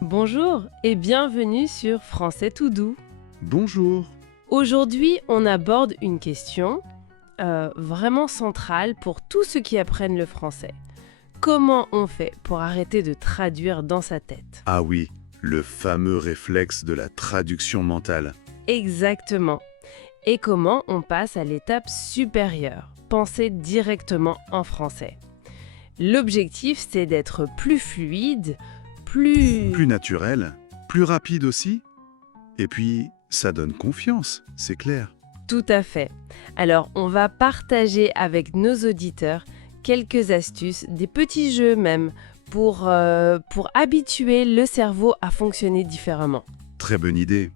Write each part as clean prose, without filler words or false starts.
Bonjour et bienvenue sur Français tout doux. Bonjour. Aujourd'hui, on aborde une question vraiment centrale pour tous ceux qui apprennent le français. Comment on fait pour arrêter de traduire dans sa tête? Ah oui, le fameux réflexe de la traduction mentale. Exactement. Et comment on passe à l'étape supérieure, penser directement en français. L'objectif, c'est d'être plus fluide, Plus naturel, plus rapide aussi. Et puis, ça donne confiance, c'est clair. Tout à fait. Alors, on va partager avec nos auditeurs quelques astuces, des petits jeux même, pour habituer le cerveau à fonctionner différemment. Très bonne idée.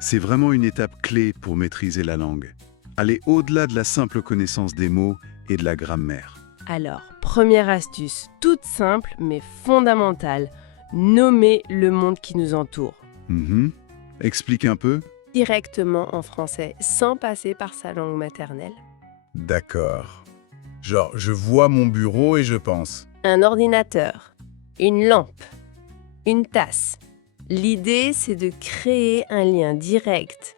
C'est vraiment une étape clé pour maîtriser la langue. Aller au-delà de la simple connaissance des mots et de la grammaire. Alors, première astuce, toute simple mais fondamentale, nommer le monde qui nous entoure. Explique un peu. Directement en français, sans passer par sa langue maternelle. D'accord. Genre, je vois mon bureau et je pense. Un ordinateur, une lampe, une tasse. L'idée, c'est de créer un lien direct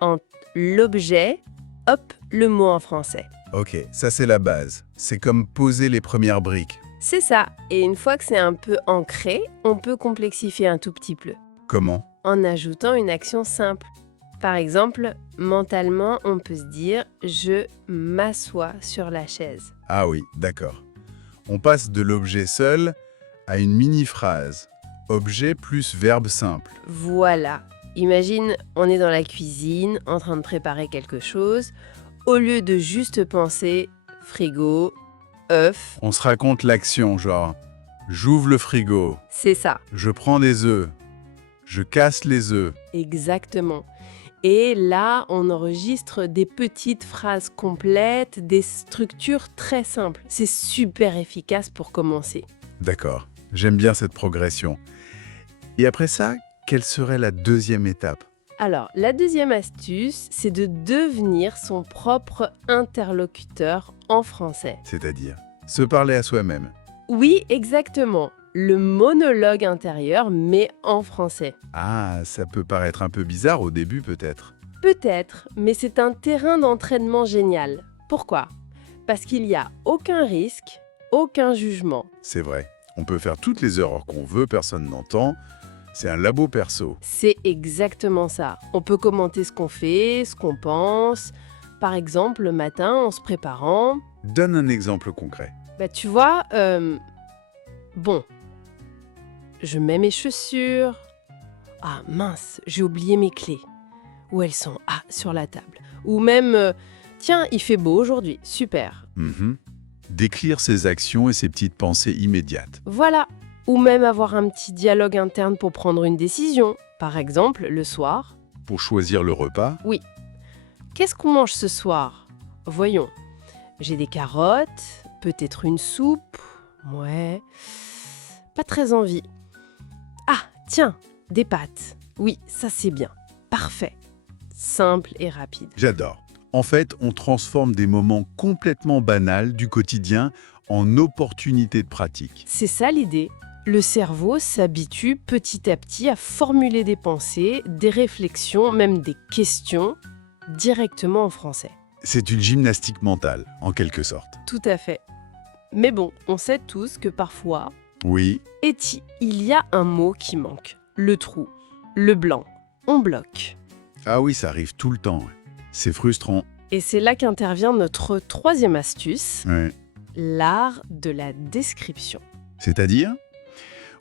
entre l'objet, hop, le mot en français. Ok, ça c'est la base. C'est comme poser les premières briques. C'est ça. Et une fois que c'est un peu ancré, on peut complexifier un tout petit peu, Comment? en ajoutant une action simple. Par exemple, mentalement, on peut se dire « je m'assois sur la chaise Ah oui, d'accord. On passe de l'objet seul à une mini-phrase. Objet plus verbe simple. ». Voilà. Imagine, on est dans la cuisine, en train de préparer quelque chose. Au lieu de juste penser « frigo »,« œuf On se raconte l'action, genre j'ouvre le frigo, »,« c'est ça, je prends des œufs »,« je casse les œufs ». exactement. Et là, on enregistre des petites phrases complètes, des structures très simples. C'est super efficace pour commencer. D'accord, j'aime bien cette progression. Et après ça, quelle serait la deuxième étape? Alors, la deuxième astuce, c'est de devenir son propre interlocuteur en français. C'est-à-dire se parler à soi-même. Oui, exactement. Le monologue intérieur, mais en français. Ah, ça peut paraître un peu bizarre au début peut-être. Peut-être, mais c'est un terrain d'entraînement génial. Pourquoi? Parce qu'il n'y a aucun risque, aucun jugement. C'est vrai, on peut faire toutes les erreurs qu'on veut, personne n'entend. C'est un labo perso. C'est exactement ça. On peut commenter ce qu'on fait, ce qu'on pense. Par exemple, le matin, en se préparant. Donne un exemple concret. Tu vois, bon, je mets mes chaussures. Ah mince, j'ai oublié mes clés. Où elles sont? Ah, sur la table. Ou même, tiens, il fait beau aujourd'hui, super. Décrire ses actions et ses petites pensées immédiates. Voilà. Ou même avoir un petit dialogue interne pour prendre une décision. Par exemple, le soir. Pour choisir le repas, Qu'est-ce qu'on mange ce soir? Voyons. J'ai des carottes, peut-être une soupe. Ouais. Pas très envie. Ah, tiens, des pâtes. Oui, ça c'est bien. Parfait. Simple et rapide. j'adore. En fait, on transforme des moments complètement banals du quotidien en opportunités de pratique. C'est ça l'idée. Le cerveau s'habitue petit à petit à formuler des pensées, des réflexions, même des questions, directement en français. C'est une gymnastique mentale, en quelque sorte. Tout à fait. Mais bon, on sait tous que parfois, Oui, il y a un mot qui manque. Le trou, le blanc. On bloque. ah oui, ça arrive tout le temps. Ouais. C'est frustrant. Et c'est là qu'intervient notre troisième astuce, Ouais. l'art de la description. C'est-à-dire,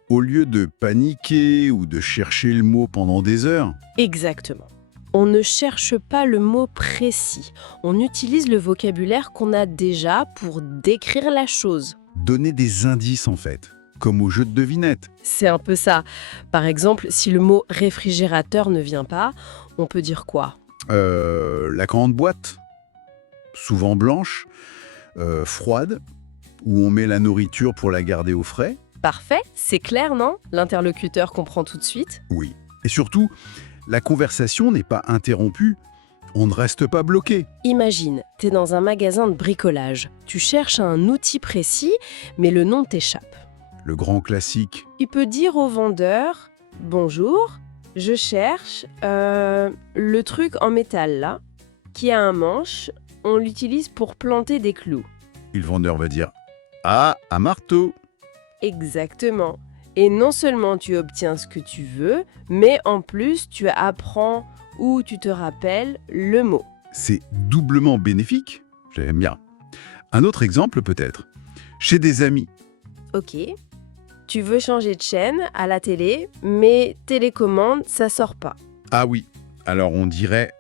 au lieu de paniquer ou de chercher le mot pendant des heures, Exactement. On ne cherche pas le mot précis. On utilise le vocabulaire qu'on a déjà pour décrire la chose. donner des indices en fait, comme au jeu de devinette. C'est un peu ça. Par exemple, si le mot réfrigérateur ne vient pas, on peut dire quoi? La grande boîte, souvent blanche, froide, où on met la nourriture pour la garder au frais. Parfait, c'est clair, non? L'interlocuteur comprend tout de suite. Oui. Et surtout, la conversation n'est pas interrompue. On ne reste pas bloqué. Imagine, t'es dans un magasin de bricolage. Tu cherches un outil précis, mais le nom t'échappe. Le grand classique. Il peut dire au vendeur « Bonjour, je cherche le truc en métal là, qui a un manche, on l'utilise pour planter des clous. Et le vendeur va dire « Ah, un marteau !» » Exactement. Et non seulement tu obtiens ce que tu veux, mais en plus tu apprends ou tu te rappelles le mot. C'est doublement bénéfique. J'aime bien. Un autre exemple peut-être. Chez des amis. Ok. Tu veux changer de chaîne à la télé, mais télécommande, ça sort pas. Ah oui, alors on dirait,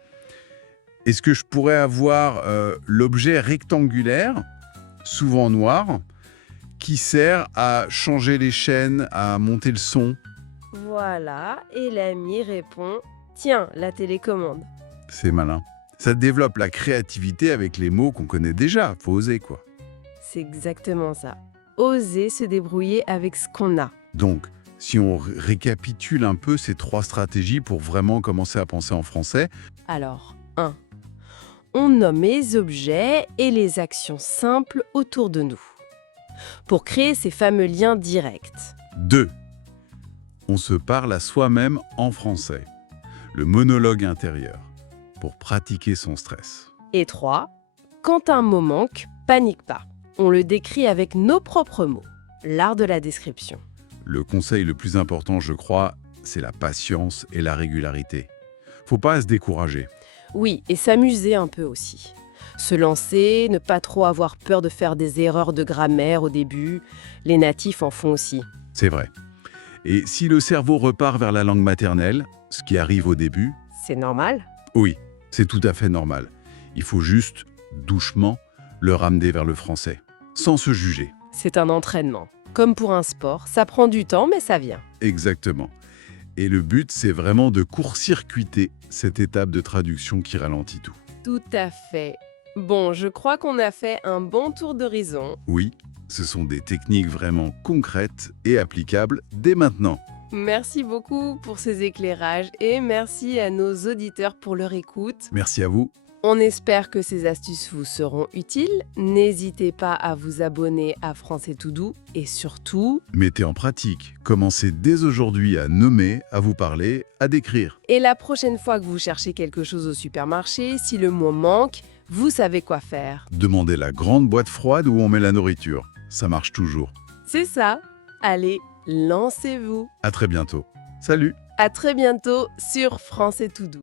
est-ce que je pourrais avoir l'objet rectangulaire, souvent noir, qui sert à changer les chaînes, à monter le son? Voilà, et l'ami répond « Tiens, la télécommande ». C'est malin. Ça développe la créativité avec les mots qu'on connaît déjà, faut oser quoi. C'est exactement ça. Oser se débrouiller avec ce qu'on a. Donc, si on récapitule un peu ces 3 stratégies pour vraiment commencer à penser en français, Alors, 1. On nomme les objets et les actions simples autour de nous, pour créer ces fameux liens directs. 2. On se parle à soi-même en français, le monologue intérieur, pour pratiquer son stress. Et 3. Quand un mot manque, panique pas. On le décrit avec nos propres mots, l'art de la description. Le conseil le plus important, je crois, c'est la patience et la régularité. Faut pas se décourager. Oui, et s'amuser un peu aussi. Se lancer, ne pas trop avoir peur de faire des erreurs de grammaire au début. Les natifs en font aussi. C'est vrai. Et si le cerveau repart vers la langue maternelle, ce qui arrive au début, C'est normal. oui, c'est tout à fait normal. Il faut juste, doucement, le ramener vers le français, sans se juger. C'est un entraînement. Comme pour un sport, ça prend du temps, mais ça vient. Exactement. Et le but, c'est vraiment de court-circuiter cette étape de traduction qui ralentit tout. Tout à fait. Bon, je crois qu'on a fait un bon tour d'horizon. Oui, ce sont des techniques vraiment concrètes et applicables dès maintenant. Merci beaucoup pour ces éclairages et merci à nos auditeurs pour leur écoute. Merci à vous. On espère que ces astuces vous seront utiles. N'hésitez pas à vous abonner à Français Tout Doux et surtout... Mettez en pratique. Commencez dès aujourd'hui à nommer, à vous parler, à décrire. Et la prochaine fois que vous cherchez quelque chose au supermarché, si le mot manque, vous savez quoi faire. Demandez la grande boîte froide où on met la nourriture. Ça marche toujours. C'est ça. Allez, lancez-vous. À très bientôt. Salut! À très bientôt sur Français Tout Doux.